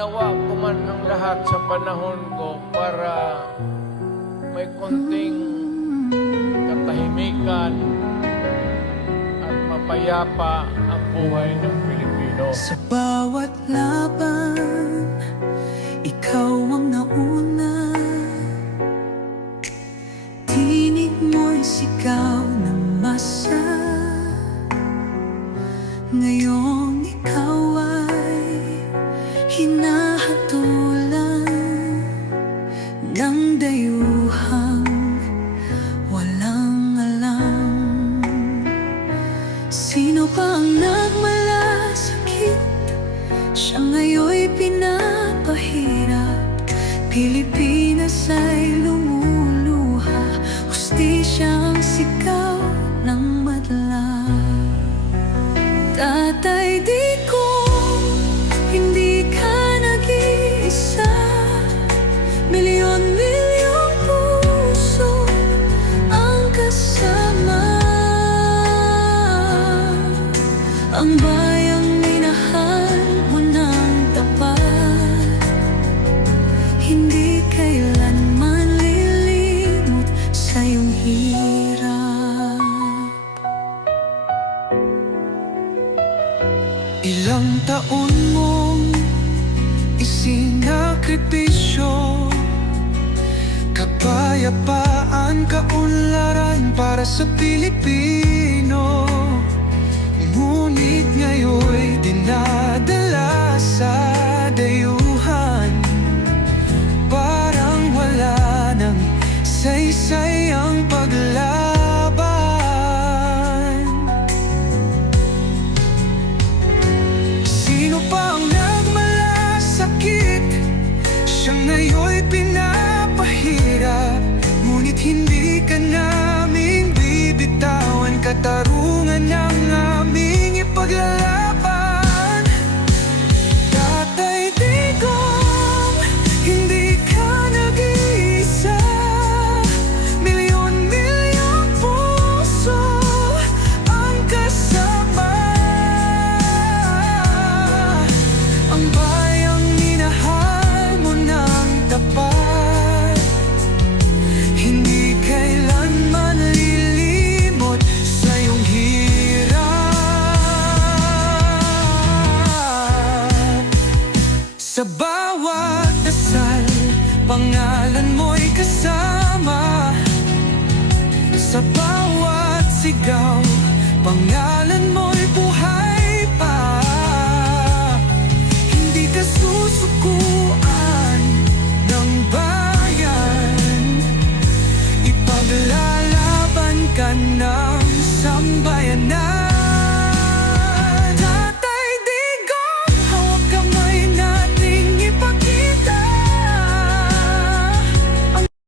ginawa ko man ang lahat sa panahon ko para may konting katahimikan at mapayapa ang buhay ng Pilipino. Sa bawat laban, ikaw ang nauna. Tinig mo'y sigaw ng masa. Ngayong ikaw ay hinahatulan ng dayuhang walang alam. Sino pa ang nagmalasakit? Siya ngayon'y pinapahirap. Pilipinas ay lumuluha. Hustisya ang sigaw ng madla. Tatay, di ko hindi ka nag-iisa. Milyon-milyong puso ang kasama. Ang bayang minahal mo ng tapat, hindi kailanman lilimot sa iyong hirap. Ilang taon mong isinakripisyo, kapayapaan, kaunlaran para sa Pilipino. Ngunit ngayon'y dinadala sa dayuhan. Parang wala nang saysay ang paglaban. Sino pa ang nagmalasakit? Siya ngayon'y pinapahirap. Ngunit hindi ka namin bibitawan. Katarungan ng aming ipaglalaban. Tatay Digong, hindi ka nag-iisa. Milyon-milyong puso ang kasama. Ang bayang minahal mo ng tapat, hindi kailanman lilimot sa iyong hirap. Sa bawat dasal, pangalan mo'y kasama. Sa bawat sigaw, pangalan mo'y